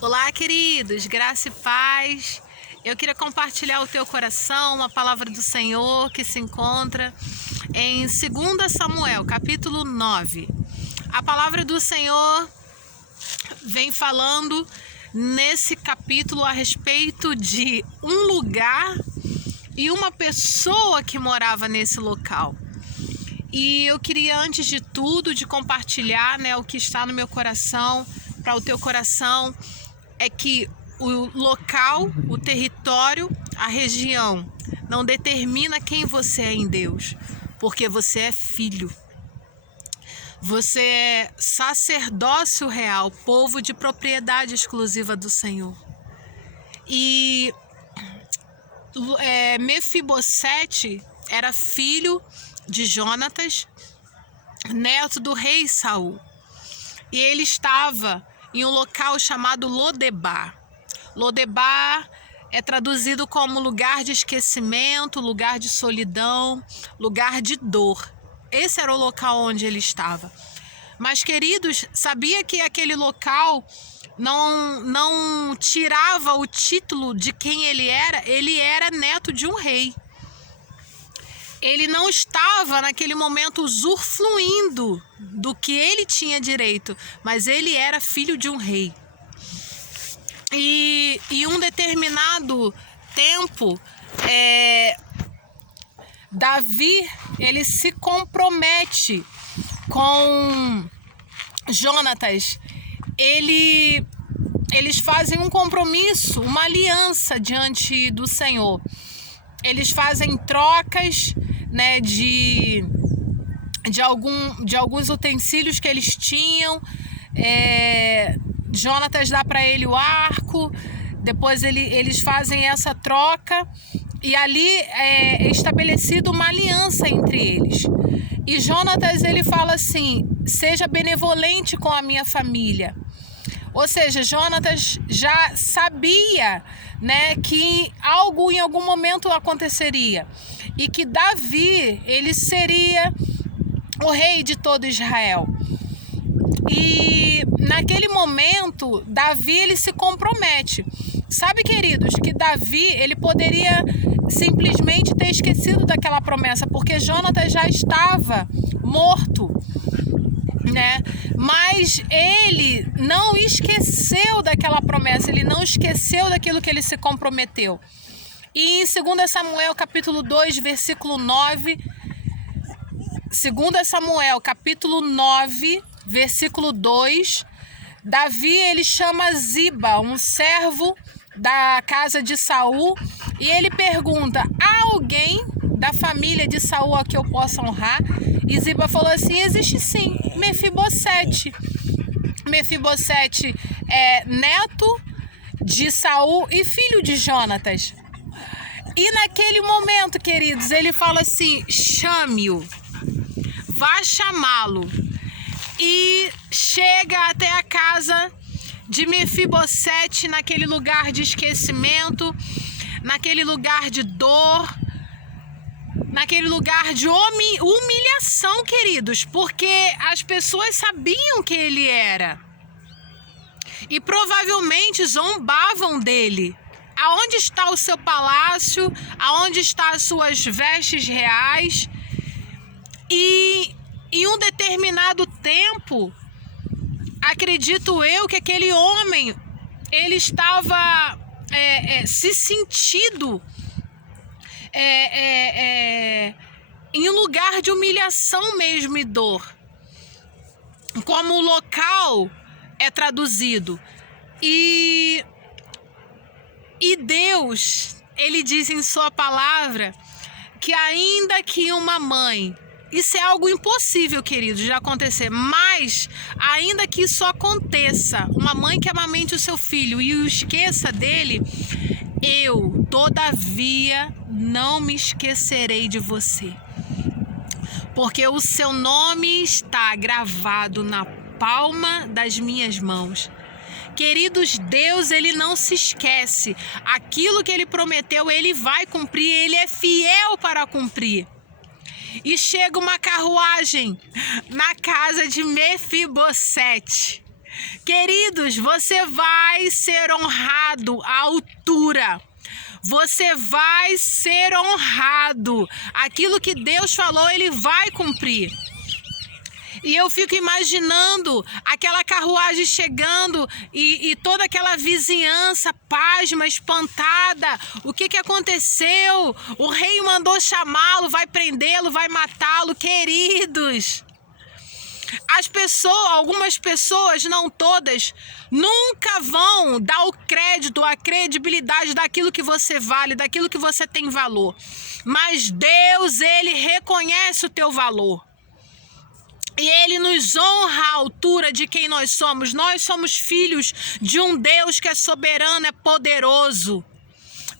Olá, queridos, graça e paz. Eu queria compartilhar o teu coração, uma palavra do Senhor que se encontra em 2 Samuel, capítulo 9. A palavra do Senhor vem falando nesse capítulo a respeito de um lugar e uma pessoa que morava nesse local. E eu queria, antes de tudo, de compartilhar, o que está no meu coração, para o teu coração, é que o local, o território, a região não determina quem você é em Deus, porque você é filho. Você é sacerdócio real, povo de propriedade exclusiva do Senhor. E Mefibosete era filho de Jonatas, neto do rei Saul. E ele estava em um local chamado Lodebar. Lodebar é traduzido como lugar de esquecimento, lugar de solidão, lugar de dor. Esse era o local onde ele estava. Mas, queridos, sabia que aquele local não tirava o título de quem ele era? Ele era neto de um rei. Ele não estava naquele momento usufruindo do que ele tinha direito, mas ele era filho de um rei. E em um determinado tempo, Davi, ele se compromete com Jonatas. Eles fazem um compromisso, uma aliança diante do Senhor. Eles fazem trocas, de alguns utensílios que eles tinham. Jonatas dá para ele o arco, depois eles fazem essa troca e ali é estabelecida uma aliança entre eles. E Jonatas, ele fala assim: seja benevolente com a minha família. Ou seja, Jonatas já sabia, que algo em algum momento aconteceria e que Davi, ele seria o rei de todo Israel. E naquele momento, Davi, ele se compromete. Sabe, queridos, que Davi, ele poderia simplesmente ter esquecido daquela promessa, porque Jonatas já estava morto, Mas ele não esqueceu daquela promessa, ele não esqueceu daquilo que ele se comprometeu. E em 2 Samuel, capítulo 2, versículo 9, 2 Samuel, capítulo 9, versículo 2, Davi, ele chama Ziba, um servo da casa de Saul, e ele pergunta: há alguém da família de Saul a que eu possa honrar? E Ziba falou assim: existe sim, Mefibosete. Mefibosete é neto de Saul e filho de Jonatas. E naquele momento, queridos, ele fala assim: chame-o, vá chamá-lo. E chega até a casa de Mefibosete, naquele lugar de esquecimento, naquele lugar de dor, naquele lugar de humilhação, queridos, porque as pessoas sabiam quem ele era e provavelmente zombavam dele. Aonde está o seu palácio? Aonde estão as suas vestes reais? E em um determinado tempo, acredito eu que aquele homem, ele estava se sentindo em um lugar de humilhação mesmo e dor, como o local é traduzido. E Deus, ele diz em sua palavra que ainda que uma mãe, isso é algo impossível, querido, de acontecer, mas ainda que isso aconteça, uma mãe que amamente o seu filho e o esqueça dele, eu, todavia, não me esquecerei de você, porque o seu nome está gravado na palma das minhas mãos. Queridos, Deus, ele não se esquece. Aquilo que ele prometeu, ele vai cumprir, ele é fiel para cumprir. E chega uma carruagem na casa de Mefibosete. Queridos, você vai ser honrado à altura. Você vai ser honrado. Aquilo que Deus falou, Ele vai cumprir. E eu fico imaginando aquela carruagem chegando e toda aquela vizinhança pasma, espantada. O que aconteceu? O rei mandou chamá-lo, vai prendê-lo, vai matá-lo. Queridos, algumas pessoas, não todas, nunca vão dar o crédito, a credibilidade daquilo que você vale, daquilo que você tem valor. Mas Deus, Ele reconhece o teu valor. E Ele nos honra à altura de quem nós somos. Nós somos filhos de um Deus que é soberano, é poderoso,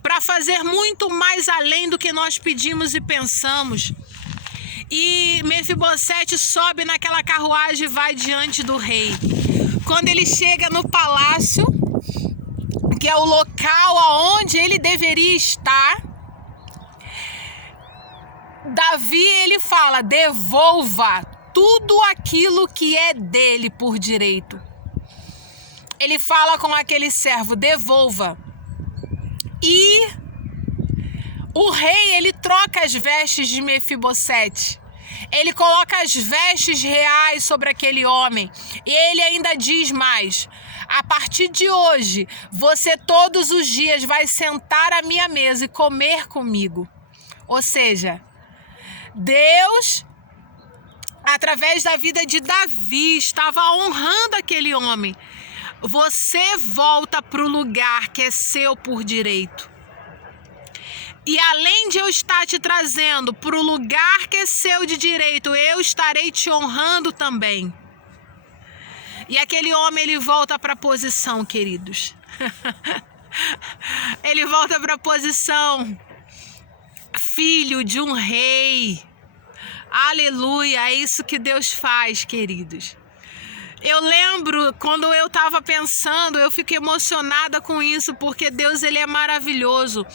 para fazer muito mais além do que nós pedimos e pensamos. E Mefibosete sobe naquela carruagem e vai diante do rei. Quando ele chega no palácio, que é o local aonde ele deveria estar, Davi, ele fala: devolva tudo aquilo que é dele por direito. Ele fala com aquele servo: devolva. E o rei, ele troca as vestes de Mefibosete. Ele coloca as vestes reais sobre aquele homem. E ele ainda diz mais: a partir de hoje, você todos os dias vai sentar à minha mesa e comer comigo. Ou seja, Deus, através da vida de Davi, estava honrando aquele homem. Você volta para o lugar que é seu por direito. E além de eu estar te trazendo para o lugar que é seu de direito, eu estarei te honrando também. E aquele homem, ele volta para a posição, queridos. Ele volta para a posição filho de um rei. Aleluia, é isso que Deus faz, queridos. Eu lembro, quando eu estava pensando, eu fiquei emocionada com isso, porque Deus, Ele é maravilhoso.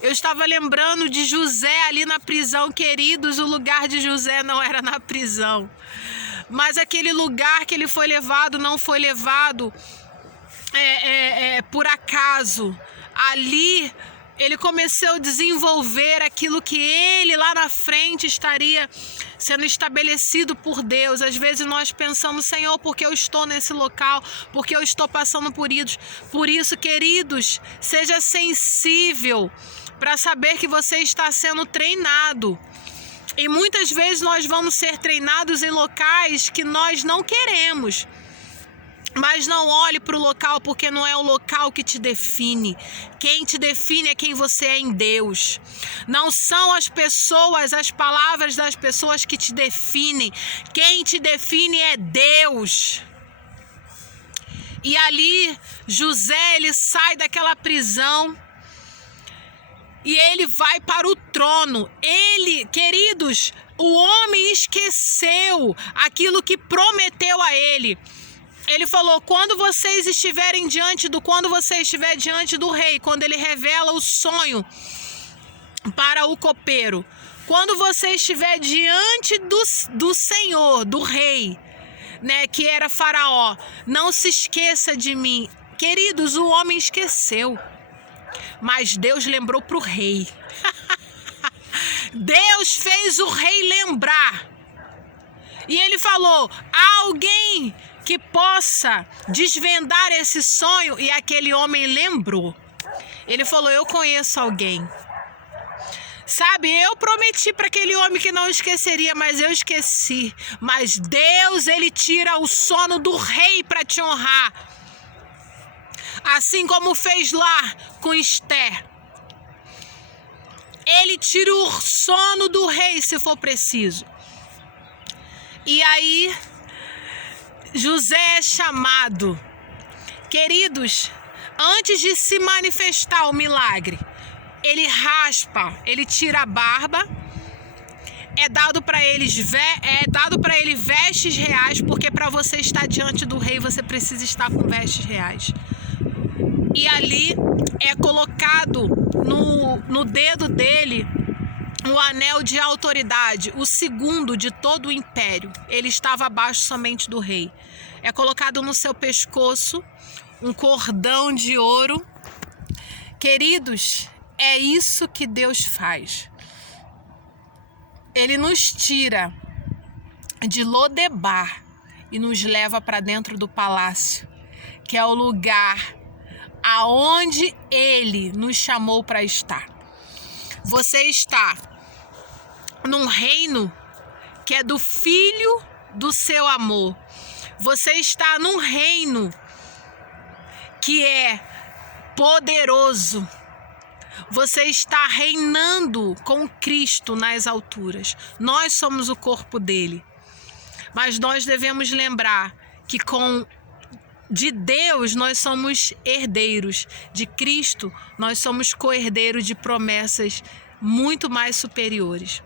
Eu estava lembrando de José ali na prisão, queridos, o lugar de José não era na prisão. Mas aquele lugar que ele foi levado, não foi levado por acaso. Ali ele começou a desenvolver aquilo que ele lá na frente estaria sendo estabelecido por Deus. Às vezes nós pensamos: Senhor, porque eu estou nesse local, porque eu estou passando por isso, queridos, seja sensível para saber que você está sendo treinado. E muitas vezes nós vamos ser treinados em locais que nós não queremos. Mas não olhe para o local, porque não é o local que te define. Quem te define é quem você é em Deus. Não são as pessoas, as palavras das pessoas que te definem. Quem te define é Deus. E ali, José, ele sai daquela prisão e ele vai para o trono. Ele, queridos, o homem esqueceu aquilo que prometeu a ele. Ele falou: quando você estiver diante do rei, quando ele revela o sonho para o copeiro, quando você estiver diante do Senhor, do rei, né, que era Faraó, não se esqueça de mim. Queridos, o homem esqueceu, mas Deus lembrou para o rei. Deus fez o rei lembrar. E ele falou: há alguém que possa desvendar esse sonho? E aquele homem lembrou. Ele falou: eu conheço alguém. Sabe, eu prometi para aquele homem que não esqueceria, mas eu esqueci. Mas Deus, Ele tira o sono do rei para te honrar. Assim como fez lá com Esther. Ele tira o sono do rei, se for preciso. E aí, José é chamado. Queridos, antes de se manifestar o milagre, ele raspa, ele tira a barba, é dado para ele vestes reais, porque para você estar diante do rei, você precisa estar com vestes reais. E ali é colocado no dedo dele o anel de autoridade, o segundo de todo o império. Ele estava abaixo somente do rei. é colocado no seu pescoço um cordão de ouro. Queridos, é isso que Deus faz. Ele nos tira de Lodebar e nos leva para dentro do palácio, que é o lugar aonde Ele nos chamou para estar. Você está num reino que é do Filho do seu amor. Você está num reino que é poderoso. Você está reinando com Cristo nas alturas. Nós somos o corpo dele. Mas nós devemos lembrar que de Deus nós somos herdeiros. De Cristo nós somos co-herdeiros de promessas muito mais superiores.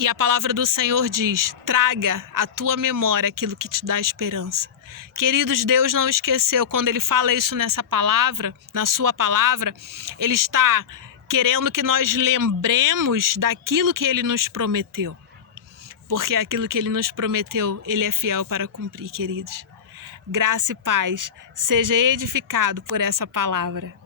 E a palavra do Senhor diz: traga à tua memória aquilo que te dá esperança. Queridos, Deus não esqueceu. Quando Ele fala isso nessa palavra, na sua palavra, Ele está querendo que nós lembremos daquilo que Ele nos prometeu. Porque aquilo que Ele nos prometeu, Ele é fiel para cumprir, queridos. Graça e paz, seja edificado por essa palavra.